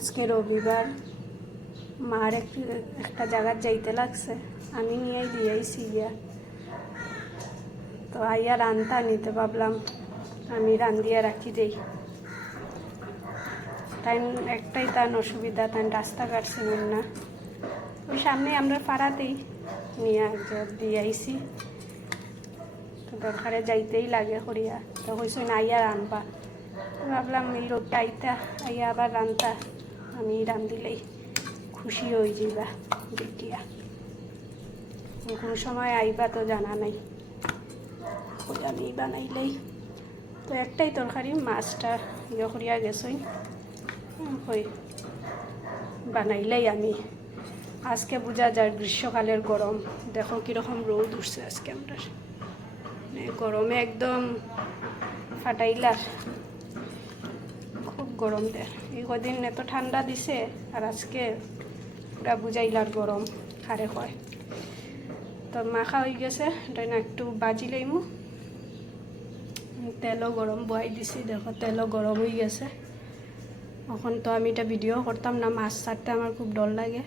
আজকে রবিবার, মার একটা জায়গার যাইতে লাগছে, আমি নিয়ে দিয়েছি গিয়া। তো আইয়া রান্তা নিতে ভাবলাম আমি রান্ধিয়া রাখি দেই। তাই একটাই তার অসুবিধা, তাই রাস্তাঘাট ছিলেন না, ওই সামনে আমরা পাড়াতেই নিয়ে দিয়ে আইসি। তো দরকারে যাইতেই লাগে করিয়া, তো হয়েছে না আইয়া রানবা। ভাবলাম এই রোগটা আইতা আইয়া আবার রান্তা আমি রান্ধিলেই খুশি হয়ে যাইবা দেখিয়া। কোন সময় আইবা তো জানা নাই, আমি বানাইলেই তো একটাই তরকারি, মাছটা ইয়ে করিয়া গেছই হই বানাইলেই আমি। আজকে বোঝা যায় গ্রীষ্মকালের গরম, দেখো কীরকম রোদ উঠছে আজকে আমরা, গরমে একদম ফাটাইলার, খুব গরম দেয়। এই কদিন এত ঠান্ডা দিছে আর আজকে পুরা বুঝাইলার গরম খারে হয়। তো মাখা হয়ে গেছে, এটা না একটু বাজি লইমু। তেলও গরম বয়াই দিছি, দেখো তেলও গরম হয়ে গেছে। এখন তো আমি এটা ভিডিও করতাম না, মাছ ছাড়তে আমার খুব ডর লাগে,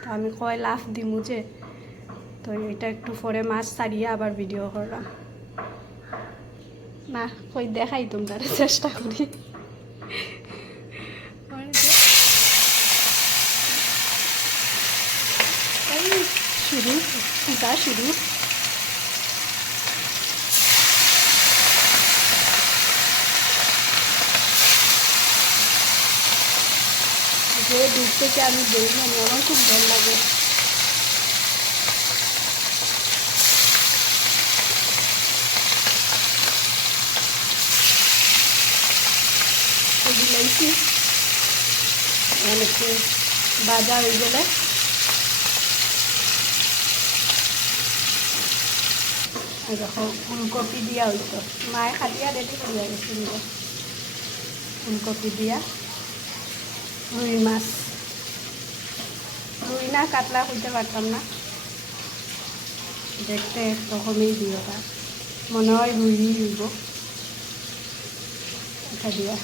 তো আমি কয় লাফ দিমু যে, তো এটা একটু পরে মাছ ছাড়িয়ে আবার ভিডিও করলাম না, কই দেখাই তোমরা চেষ্টা করি। শুরু পূজা শুরু, যে দূর থেকে আমি দেখলাম আমার খুব ডর লাগে। দিলাইছি একটু ভাজা হয়ে গেলে যখন ফুলকপি দিয়া হইতো, মায়ে খালিয়া রেডি করিয়া গেছিল ফুলকপি দিয়া। রুই মাছ, রুই না কাতলা হইতে পারতাম না, দেখতে রকমই দিওটা, মনে হয় রুই হইব এটা দিয়া।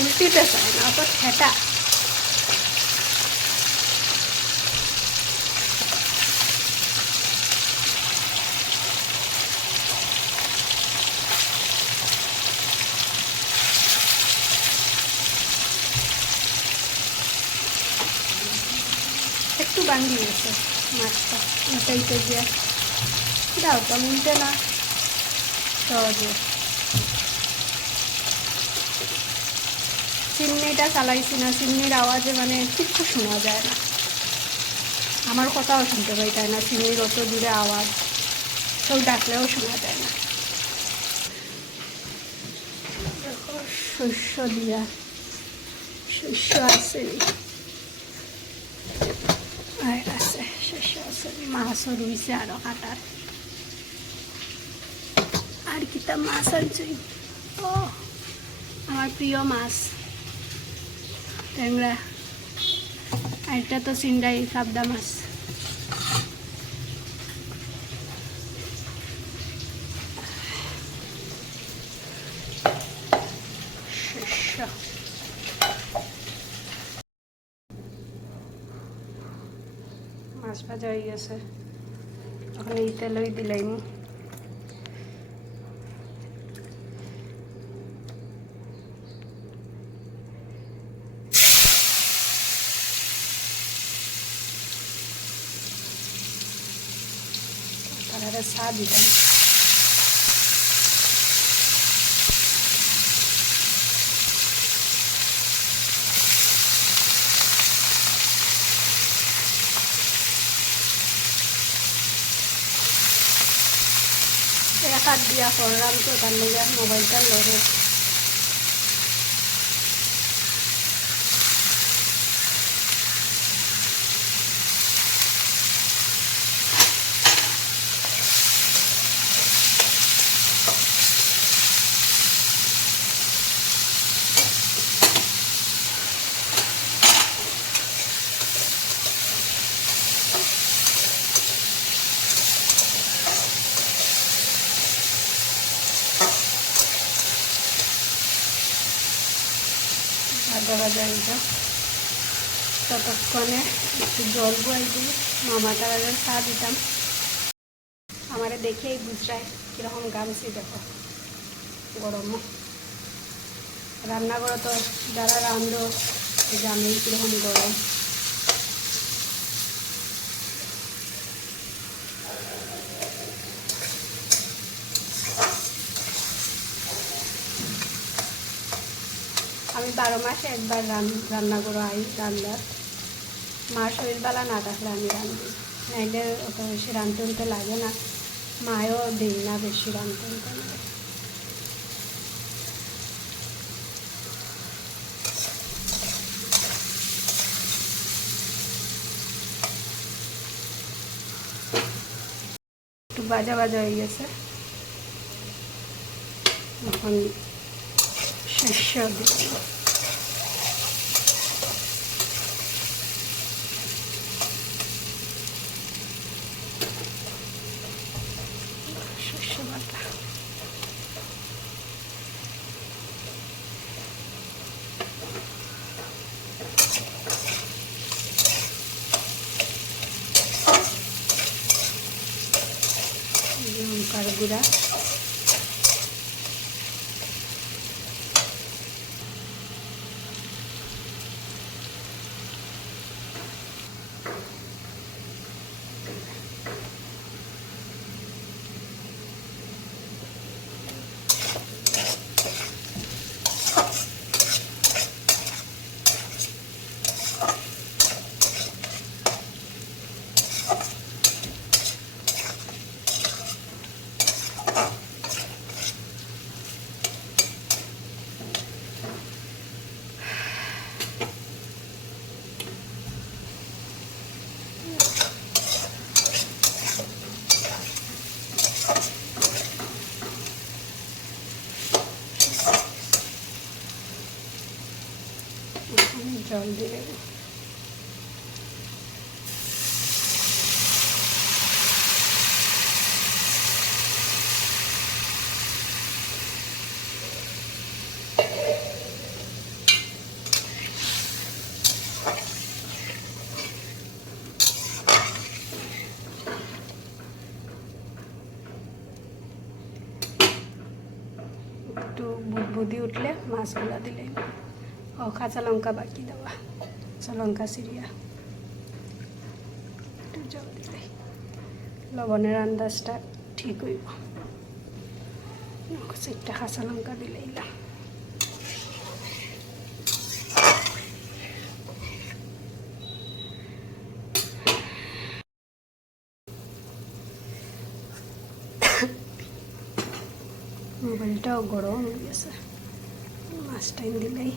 উল্টিতে চায় না, অত ঠেটা। একটু বান্ধি গেছে মাছটা, উল্টাইতে গিয়া দাও তো উল্টে না সহজে। চিমনিটা চালাইছি না, চিমনির আওয়াজে মানে কিচ্ছু শোনা যায় না, আমার কথাও শুনতে পাই তাই না, চিমনির অত দূরে আওয়াজ, কেউ ডাকলেও শোনা যায় না। শস্য দিয়া, শস্য আছে আর আছে, শস্য আছে, মাছও রুইছে আরো কাটার। আর কিতা মাছ আনছি, ও আমার প্রিয় মাছ ট্যাংরা, আর এটা তো চিংড়াই পাবদা মাছ। মাছ ভাজা হয়ে গেছে, এখন এই তেলই দিলাম। তাহলে চা দিলাম, এক হাত দিয়া করলাম তো তার লেগে মোবাইলটা লড়ে। ভাজা ভাজা হয়ে যাও, ততক্ষণে একটু জল বয়াই দিই, মামাটা চা দিতাম। আমারে দেখেই বুঝায় কীরকম গামছি, দেখো গরমও। রান্নাঘরে তো যারা রান্ধো জানেই কীরকম গরম। আমি 12 মাসে একবার রান্না করে আই রান্নার। মার শরীর বালা না থাকলে আমি রান্ধি, নাইলে অত বেশি রাঁধতে উনতে লাগে না, মায়ও দিই না বেশি রাঁধতে উনতে। একটু ভাজা ভাজা হয়ে গেছে, এখন শস্য দিচ্ছি। শস্য বাটা লঙ্কার গুঁড়া, জল দিয়ে দেবো। একটু বুদবুদি উঠলে মাছগুলা দিলে, ও কাঁচা লঙ্কা বাকি দেওয়া, কাঁচা লঙ্কা সিরিয়া, একটু জল দিলে লবণের আন্দাজটা ঠিক হইব। একটা কাঁচা লঙ্কা দিলেই না। মোবাইলটাও গরম হয়ে গেছে, মাছ টাইম দিলেই।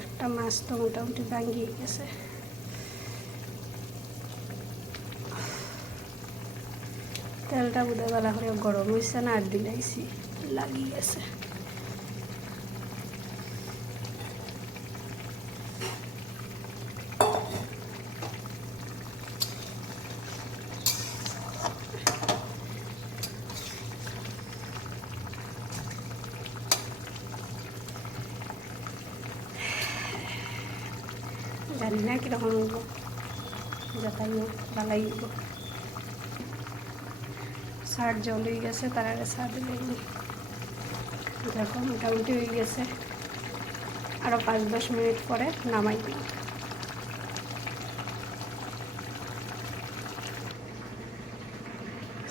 একটা মাছ তো মোটামুটি ভাঙিয়ে গেছে। তেলটা বোধহয় বেলা করে গরম হয়েছে না, আর দিলাইছি লাগিয়ে গেছে। জানি না কীরকম হইব, যাতাই হোক ভালাই হইব। শাক জল হয়ে গেছে, তার আগে চা দিলে দেখো মোটামুটি হয়ে গেছে। আরও 5-10 মিনিট পরে নামাই দিই।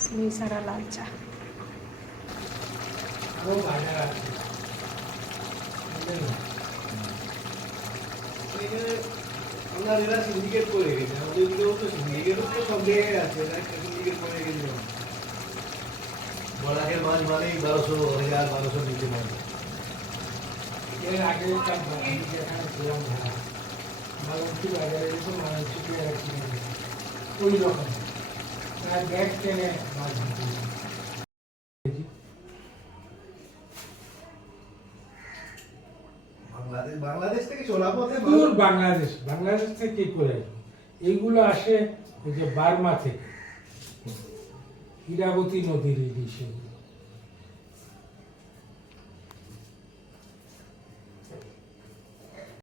চিনি ছাড়া লাল চা। আমরা সিন্ডিকেট করে গেছি, আমাদের দিকেও তো সিন্ডিকেট তো সব জায়গায় আছে, সিন্ডিকেট করে গেছি। বলাকের মাছ মানেই 1200 নিচে মাছ। এর আগে যেখানে ছিলাম বাগানটি বাজারে যেত মানুষ ওই রকম তার ব্যাগ টেনে মাছ ধরতে। বাংলাদেশ থেকে চলা পথে বাংলাদেশ থেকে কি করে আসবে? এইগুলো আসে ওই যে বার্মা থেকে, ইরাবতী নদীর ইলিশ।